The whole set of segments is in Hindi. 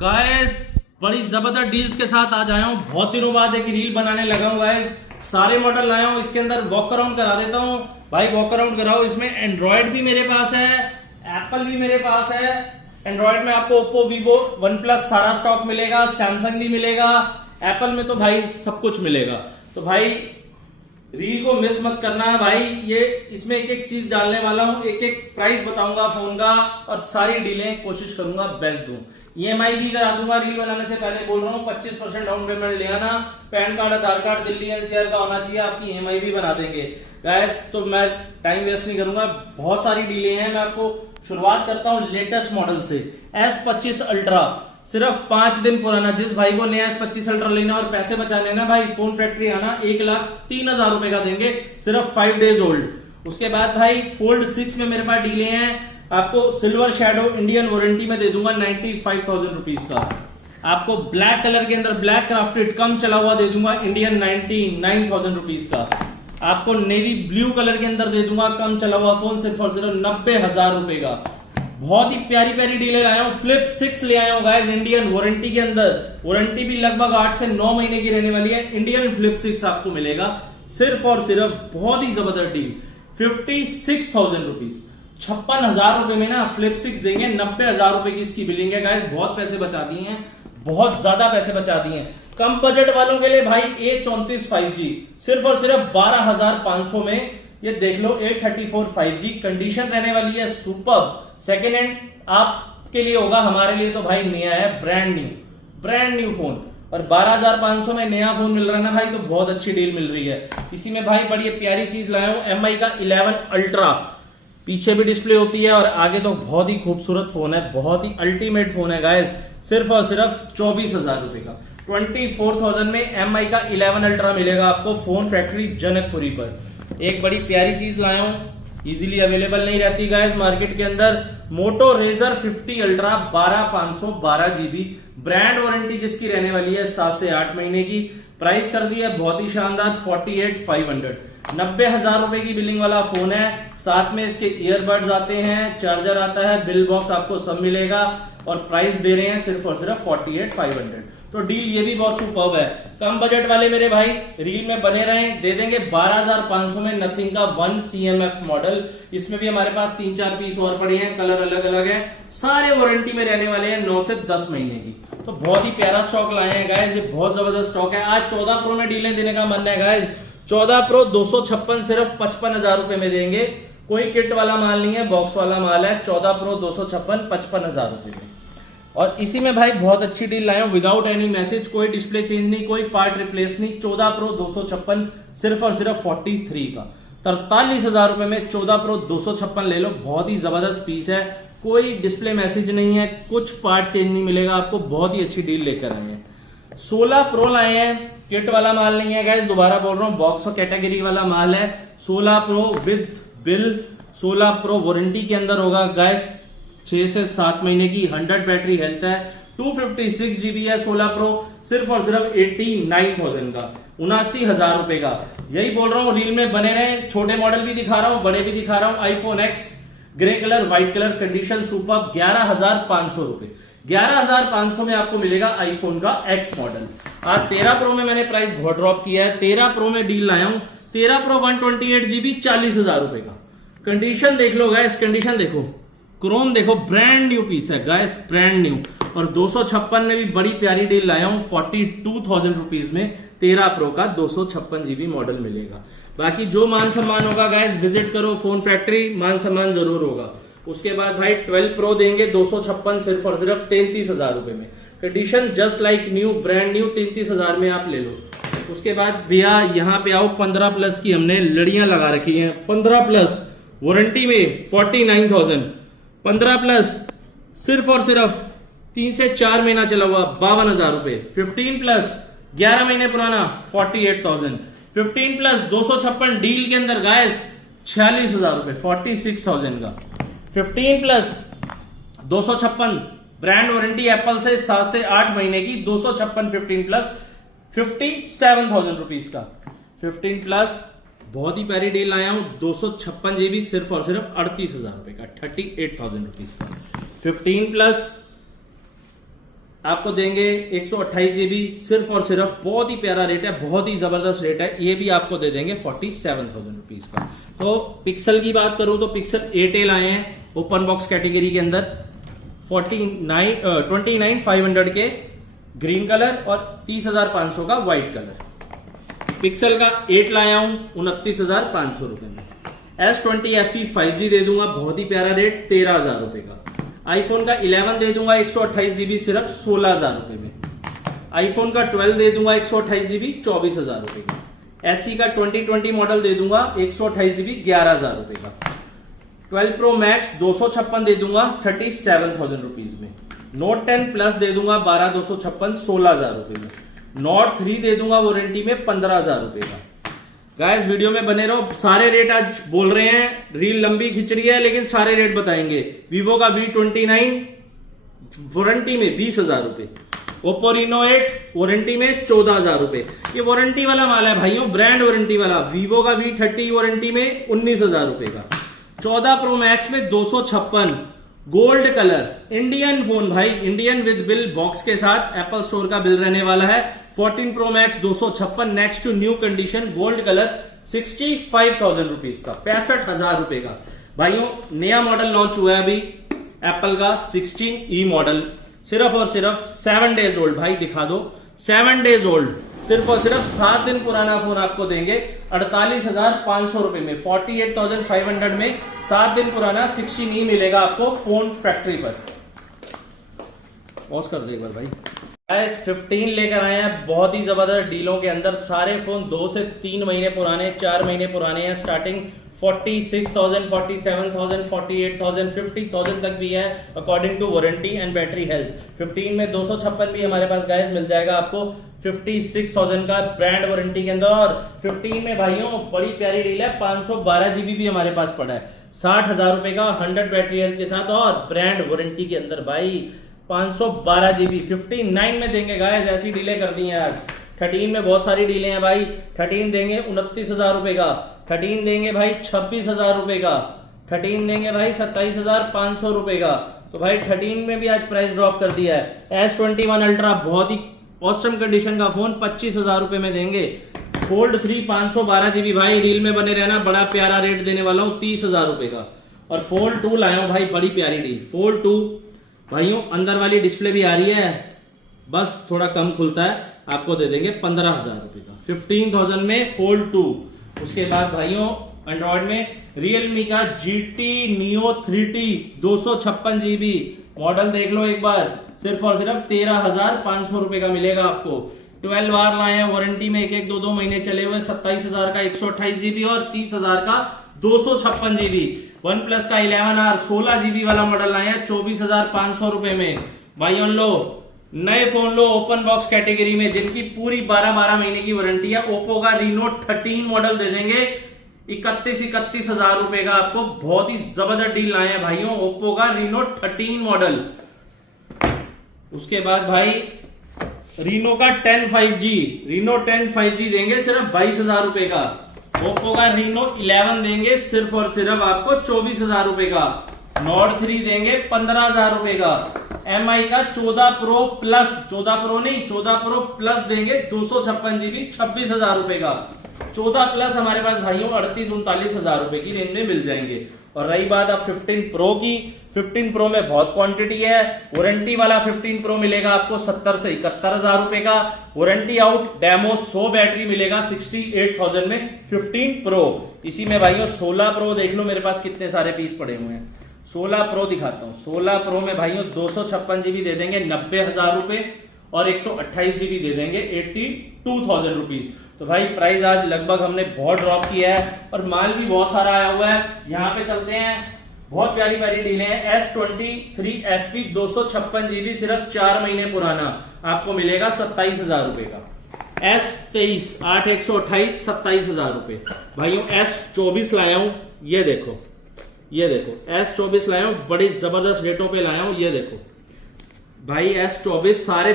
गाइस बड़ी जबरदस्त डील्स के साथ आ जाया हूँ। बहुत दिनों बाद एक रील बनाने लगा हूँ गाइस। सारे मॉडल लाया हूँ। इसके अंदर वॉक अराउंड करा देता हूँ भाई, वॉक अराउंड कराओ। इसमें एंड्रॉइड भी मेरे पास है, एप्पल भी मेरे पास है। एंड्रॉइड में आपको ओप्पो, वीवो, वन प्लस सारा स्टॉक मिलेगा, सैमसंग भी मिलेगा। एप्पल में तो भाई सब कुछ मिलेगा। तो भाई रील को मिस मत करना है भाई। ये इसमें एक एक चीज डालने वाला हूं, एक एक प्राइस बताऊंगा फोन का, और सारी डीलें कोशिश करूंगा बेस्ट दूं। ईएमआई भी करा दूंगा। रील बनाने से पहले बोल रहा हूँ 25% डाउन पेमेंट ले आना। पैन कार्ड, आधार कार्ड दिल्ली एनसीआर का होना चाहिए। आपकी ईएमआई भी बना देंगे गाइस। तो मैं टाइम वेस्ट नहीं करूंगा, बहुत सारी डीलें हैं। मैं आपको शुरुआत करता हूँ लेटेस्ट मॉडल से। S25 अल्ट्रा सिर्फ 5 दिन पुराना। जिस भाई को नया S25 अल्ट्रा लेना और पैसे बचाने ना भाई, फोन फैक्ट्री आना, 1,03,000 रुपए का देंगे, सिर्फ 5 डेज ओल्ड। उसके बाद भाई फोल्ड 6 में मेरे पास डीले हैं। आपको सिल्वर शैडो इंडियन वारंटी में दे दूंगा 95,000 रुपीज का। आपको ब्लैक कलर के अंदर ब्लैक क्राफ्टेड कम चला हुआ दे दूंगा इंडियन 99,000 रुपीज का। आपको नेवी ब्लू कलर के अंदर दे दूंगा कम चला हुआ फोन सिर्फ और सिर्फ 90,000 रुपए का। बहुत ही प्यारी प्यारी डीलर आया हूं। फ्लिप 6 ले आया हूं गाइस इंडियन वारंटी के अंदर। वारंटी भी लगभग 8 से 9 महीने की रहने वाली है। इंडियन फ्लिप 6 आपको मिलेगा सिर्फ और सिर्फ, बहुत ही जबरदस्त डील, 56,000 रुपीज। 56,000 रुपए में ना फ्लिप 6 देंगे। 90,000 रुपए की इसकी बिलिंग है गाइस। बहुत पैसे बचा दिए हैं, बहुत ज्यादा पैसे बचा दिए हैं। कम बजट वालों के लिए भाई A34 5G सिर्फ और सिर्फ 12,500 में। ये देख लो A34 5G कंडीशन रहने वाली है सुपर। सेकेंड हैंड आपके लिए होगा, हमारे लिए तो भाई नया है, ब्रांड न्यू फोन। और 12,500 में नया फोन मिल रहा है ना भाई, तो बहुत अच्छी डील मिल रही है। इसी में भाई बड़ी प्यारी चीज लाया हूं, MI का 11 अल्ट्रा। पीछे भी डिस्प्ले होती है और आगे तो बहुत ही खूबसूरत फोन है, बहुत ही अल्टीमेट फोन है गाइस। सिर्फ और सिर्फ 24,000 रुपए का। 24,000 में MI का 11 अल्ट्रा मिलेगा आपको फोन फैक्ट्री जनकपुरी पर। एक बड़ी प्यारी चीज लाया हूं, इजीली अवेलेबल नहीं रहती गाइस मार्केट के अंदर। Moto Razr 50 ultra 12,500 12 GB, brand warranty जिसकी रहने वाली है 7 से 8 महीने की। प्राइस कर दी है बहुत ही शानदार 48,500। 90,000 रुपए की बिलिंग वाला फोन है। साथ में इसके ईयरबड्स आते हैं, चार्जर आता है, बिल बॉक्स आपको सब मिलेगा। और प्राइस दे रहे हैं सिर्फ और सिर्फ 48,500। तो डील ये भी बहुत सुपर्ब है। कम बजट वाले मेरे भाई रील में बने रहें, दे देंगे 12,500 में नथिंग का 1 CMF मॉडल। इसमें भी हमारे पास 3-4 पीस और पड़े हैं, कलर अलग अलग है। सारे वारंटी में रहने वाले हैं 9 से 10 महीने की। तो बहुत ही प्यारा स्टॉक लाए हैं गाइस, ये बहुत जबरदस्त स्टॉक है। आज 14 प्रो में डीलें देने का मन है गाइस। 14 प्रो 256 सिर्फ 55,000 रुपए में देंगे। कोई किट वाला माल नहीं है, बॉक्स वाला माल है। 14 प्रो 256 55,000 रुपए में। और इसी में भाई बहुत अच्छी डील लाए हूं, विदाउट एनी मैसेज, कोई डिस्प्ले चेंज नहीं, कोई पार्ट रिप्लेस नहीं। 14 प्रो 256 सिर्फ और सिर्फ 43 का। 43,000 रुपए में 14 प्रो 256 ले लो। बहुत ही जबरदस्त पीस है, कोई डिस्प्ले मैसेज नहीं है, कुछ पार्ट चेंज नहीं मिलेगा आपको। बहुत ही अच्छी डील लेकर आए हैं। 16 प्रो लाए हैं, किट वाला माल नहीं है गाइस, दोबारा बोल रहा हूं, बॉक्स और कैटेगरी वाला माल है। 16 pro with bill, 16 pro warranty के अंदर होगा गाइस, 6 से 7 महीने की, 100 बैटरी हेल्थ है, 256 GB है। 16 प्रो सिर्फ और सिर्फ 89,000 का, 79,000 रुपए का। यही बोल रहा हूं, रील में बने रहे। छोटे मॉडल भी दिखा रहा हूं, बड़े भी दिखा रहा हूं। iPhone X grey colour, white colour, condition super, 11,500 रुपए। 11,500 में आपको मिलेगा आईफोन का X मॉडल। आज 13 प्रो में मैंने प्राइस बहुत ड्रॉप किया है। 13 प्रो में डील लाया हूं। 13 प्रो 128 GB 40,000 रुपए का। कंडीशन देख लो गाइस, कंडीशन देखो, क्रोम देखो, ब्रांड न्यू पीस है गाइस, ब्रांड न्यू। और 256 में भी बड़ी प्यारी डील लाया हूं, 42,000 रुपीज में 13 प्रो का 256 GB मॉडल मिलेगा। बाकी जो मान सम्मान होगा गाइस, विजिट करो फोन फैक्ट्री, मान सम्मान जरूर होगा। उसके बाद भाई 12 प्रो देंगे 256 सिर्फ और सिर्फ 33,000 रुपए में। Condition just like new, brand new, 33,000 में आप ले लो। उसके बाद भैया यहाँ पे आओ, 15 प्लस की हमने लड़ियां लगा रखी हैं। 15 प्लस वारंटी में 49,000। 15 प्लस सिर्फ और सिर्फ 3 से 4 महीना चला हुआ 52,000 रुपए। 15 प्लस 11 महीने पुराना 48,000। 15 प्लस 256 डील के अंदर गाइस 46,000 रुपए, 46,000 का। 15 प्लस 256 ब्रांड वारंटी एप्पल से 7 से 8 महीने की, 256 15 प्लस 57,000 रुपीज का। 15 प्लस बहुत ही प्यारी डील लाया हूं, 256 GB सिर्फ और सिर्फ 38,000 रुपए का, 38,000 रुपीज का। 15 प्लस आपको देंगे 128 GB सिर्फ और सिर्फ, बहुत ही प्यारा रेट है, बहुत ही जबरदस्त रेट है, ये भी आपको दे देंगे 47,000 रुपीज का। तो पिक्सल की बात करूं तो पिक्सल एयरटेल आए हैं ओपन बॉक्स कैटेगरी के अंदर 29,500 के ग्रीन कलर और 30,500 का व्हाइट कलर। पिक्सल का 8 लाया हूं 29,500 रुपए में। S20 FE 5G दे दूंगा, बहुत ही प्यारा रेट 13,000 रुपए का। आईफोन का 11 दे दूंगा 128 GB सिर्फ 16,000 रुपए में। आईफोन का 12 दे दूंगा 128 GB 24,000 रुपए का। SE का 2020 मॉडल दे दूंगा 128 GB 11,000 रुपए का। 12 Pro Max 256 दे दूंगा 37,000 रुपीज में। Note 10 Plus दे दूंगा 12,256 16,000 रुपए में। Note 3 दे दूंगा वारंटी में 15,000 रुपए का। गाइस वीडियो में बने रहो, सारे रेट आज बोल रहे हैं, रील लंबी खिंच रही है लेकिन सारे रेट बताएंगे। Vivo का V29 वारंटी में 20,000 रुपए। Oppo Reno 8 वारंटी में 14,000 रुपए। ये वारंटी वाला माल है भाइयों, ब्रांड वारंटी वाला। Vivo का V30 वारंटी में 19,000 रुपए का। 14 Pro Max में 256 गोल्ड कलर इंडियन फोन भाई, इंडियन विद बिल बॉक्स के साथ, एप्पल स्टोर का बिल रहने वाला है। 14 Pro Max 256 next to new condition gold colour 65,000 rupees का, 65,000 रुपए का। भाइयों नया मॉडल लॉन्च हुआ है अभी एप्पल का 16E मॉडल, सिर्फ और सिर्फ 7 डेज ओल्ड। भाई दिखा दो, 7 डेज ओल्ड, सिर्फ और सिर्फ 7 दिन पुराना फोन आपको देंगे 48,500 रुपए में। 48,500 में 7 दिन पुराना 16E मिलेगा आपको फोन फैक्ट्री पर। पॉज कर दो एक बार भाई। 15 लेकर आए हैं बहुत ही जबरदस्त डीलों के अंदर। सारे फोन 2 से 3 महीने पुराने, 4 महीने पुराने हैं। स्टार्टिंग 46,000, 47,000, 48,000, 50,000 तक भी है according to warranty and battery health. 15 में 256 भी हमारे पास गाइस मिल जाएगा आपको 56,000 का ब्रांड वारंटी के अंदर। और 15 में भाइयों बड़ी प्यारी डील है, 512 GB भी हमारे पास पड़ा है 60,000 रुपए का 100 बैटरी हेल्थ के साथ और ब्रांड वारंटी के अंदर। भाई 512 GB 59 में देंगे गाइस, ऐसी डीलें कर दी हैं आज। 13 में बहुत सारी डीलें हैं भाई। 13 देंगे 29,000 रुपए का। 13 देंगे भाई 26,000 रुपए का। 13 देंगे भाई 27,500 रुपए का। तो भाई 13 में भी आज प्राइस ड्रॉप कर दिया है। S21 अल्ट्रा बहुत ही ऑसम कंडीशन का फोन 25,000 रुपए में देंगे। फोल्ड 3 512 GB भाई, रील में बने रहना, बड़ा प्यारा रेट देने वाला हूँ 30,000 रुपए का। और फोल्ड 2 लाया हूं भाई, बड़ी प्यारी डील। फोल्ड 2 भाइयों अंदर वाली डिस्प्ले भी आ रही है, बस थोड़ा कम खुलता है, आपको दे देंगे 15,000 रुपए का। 15,000 में फोल्ड 2। उसके बाद भाइयों एंड्रॉइड में Realme का GT Neo 3T 256 GB model देख लो एक बार, सिर्फ और सिर्फ 13,500 रुपए का मिलेगा आपको। 12 बार लाए हैं वारंटी में, 1-1, 2-2 महीने चले हुए। 27,000 का 128 GB और 30,000 का 256 GB। OnePlus का 11R 16 GB वाला मॉडल लाए हैं 24,500 रुपए में। भाई लो नए फोन लो ओपन बॉक्स कैटेगरी में, जिनकी पूरी 12-12 महीने की वारंटी है। Oppo का Reno 13 मॉडल दे देंगे 31,000 रुपए का आपको। बहुत ही जबरदस्त डील लाए हैं भाइयों, Oppo का Reno 13 मॉडल। उसके बाद भाई Reno का 10 5G, Reno 10 5G देंगे सिर्फ 22,000 रुपए का। Oppo का Reno 11 देंगे सिर्फ और सिर्फ आपको 24,000 रुपए का। Note 3 देंगे 15,000 रुपए का। MI का 14 Pro Plus, 14 Pro नहीं 14 Pro Plus देंगे 256 GB 26,000 रुपए का। 14 Plus हमारे पास भाइयों 38-39,000 रुपए की रेंज में मिल जाएंगे। और रही बात अब 15 Pro की, 15 Pro में बहुत क्वांटिटी है। वारंटी वाला 15 Pro मिलेगा आपको 70 से 71,000 रुपए का। वारंटी आउट डेमो 100 बैटरी मिलेगा 68,000 में 15 Pro। इसी में भाइयों 16 Pro देख लो मेरे पास कितने सारे पीस पड़े हुए हैं। 16 Pro दिखाता हूं। 16 Pro में भाइयों 256 GB दे देंगे 90,000 रुपए और 128 GB दे देंगे 82,000 रुपीज। तो भाई प्राइस आज लगभग हमने बहुत ड्रॉप किया है और माल भी बहुत सारा आया हुआ है। यहाँ पे चलते हैं, बहुत प्यारी प्यारी डीलें हैं। S23 FE 256 GB सिर्फ 4 महीने पुराना आपको मिलेगा 27,000 रुपए का। S23 8128 27,000 रुपए। भाइयों S24 लाया हूं, ये देखो, ये देखो S24 लाया हूं, बड़ी जबरदस्त रेटों पे लाया हूं। ये देखो भाई S24 सारे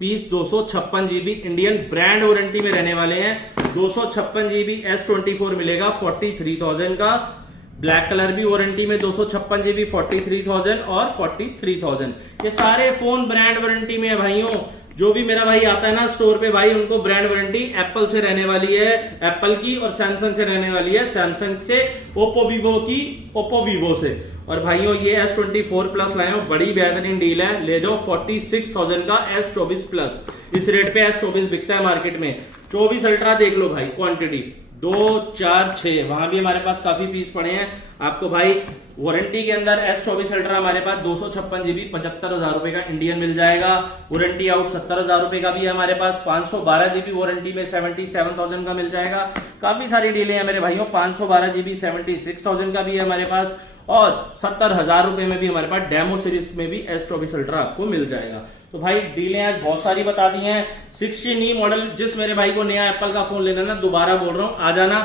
piece 256 GB Indian brand warranty में रहने वाले हैं। 256 GB S24 मिलेगा 43,000 का। ब्लैक कलर भी वारंटी में 256 GB 43,000 और 43,000। ये सारे फोन ब्रांड वारंटी में है भाइयों। जो भी मेरा भाई आता है ना स्टोर पे भाई, उनको ब्रांड वारंटी एप्पल से रहने वाली है, एप्पल की, और सैमसंग से रहने वाली है, सैमसंग से, ओप्पो वीवो की, ओप्पो वीवो से। और भाइयों ये S24 प्लस लाए हो, बड़ी बेहतरीन डील है, ले जाओ 46,000 का S24 प्लस। इस रेट पे S24 बिकता है मार्केट में। 24 अल्ट्रा देख लो भाई, क्वांटिटी 2 4 6, वहां भी हमारे पास काफी पीस पड़े हैं। आपको भाई वारंटी के अंदर S24 अल्ट्रा हमारे पास 256 GB 75,000 रुपए का इंडियन मिल जाएगा। वारंटी आउट 70,000 रुपए का भी है हमारे पास। 512 GB वारंटी में 77,000 का मिल जाएगा। काफी सारी डीलें हैं मेरे भाइयों। 512 GB 76,000 का भी है हमारे पास, और 70,000 रुपए में भी हमारे पास डेमो सीरीज में भी S24 अल्ट्रा आपको मिल जाएगा। तो भाई डीलें आज बहुत सारी बता दी हैं। 16E मॉडल, जिस मेरे भाई को नया एप्पल का फोन लेना ना, दोबारा बोल रहा हूं, आ जाना।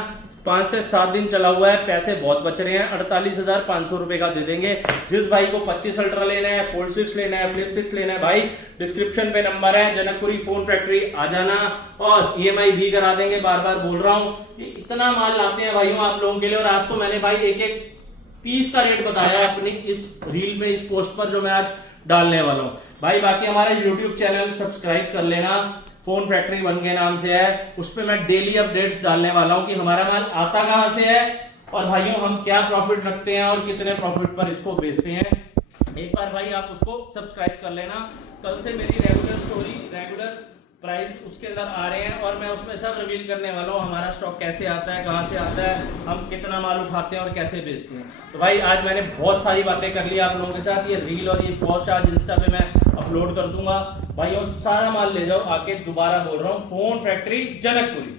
5 से 7 दिन चला हुआ है, पैसे बहुत बच रहे हैं। 48,500 रुपए का दे देंगे। जिस भाई को 25 अल्ट्रा लेना है, फोल्ड 6 लेना है, फ्लिप 6 लेना है, भाई डिस्क्रिप्शन पे नंबर है, जनकपुरी फोन फैक्ट्री, आ जाना। और EMI भी करा देंगे, बार बार बोल रहा हूं। इतना माल लाते हैं भाइयों आप लोगों के लिए। और आज तो मैंने भाई एक एक पीस का रेट बताया अपनी इस रील में, इस पोस्ट पर जो मैं आज डालने वाला हूं भाई। बाकी हमारे YouTube चैनल सब्सक्राइब कर लेना, फोन फैक्ट्री 1 के नाम से है। उस पर मैं डेली अपडेट्स डालने वाला हूं कि हमारा माल आता कहां से है, और भाइयों हम क्या प्रॉफिट रखते हैं और कितने प्रॉफिट पर इसको बेचते हैं। एक बार भाई आप उसको सब्सक्राइब कर लेना। कल से मेरी रेगुलर स्टोरी, रेगुलर प्राइस उसके अंदर आ रहे हैं, और मैं उसमें सब रिवील करने वाला हूँ। हमारा स्टॉक कैसे आता है, कहाँ से आता है, हम कितना माल उठाते हैं और कैसे बेचते हैं। तो भाई आज मैंने बहुत सारी बातें कर ली आप लोगों के साथ। ये रील और ये पोस्ट आज इंस्टा पे मैं अपलोड कर दूंगा भाई। और सारा माल ले जाओ आके, दोबारा बोल रहा हूँ, फोन फैक्ट्री जनकपुरी।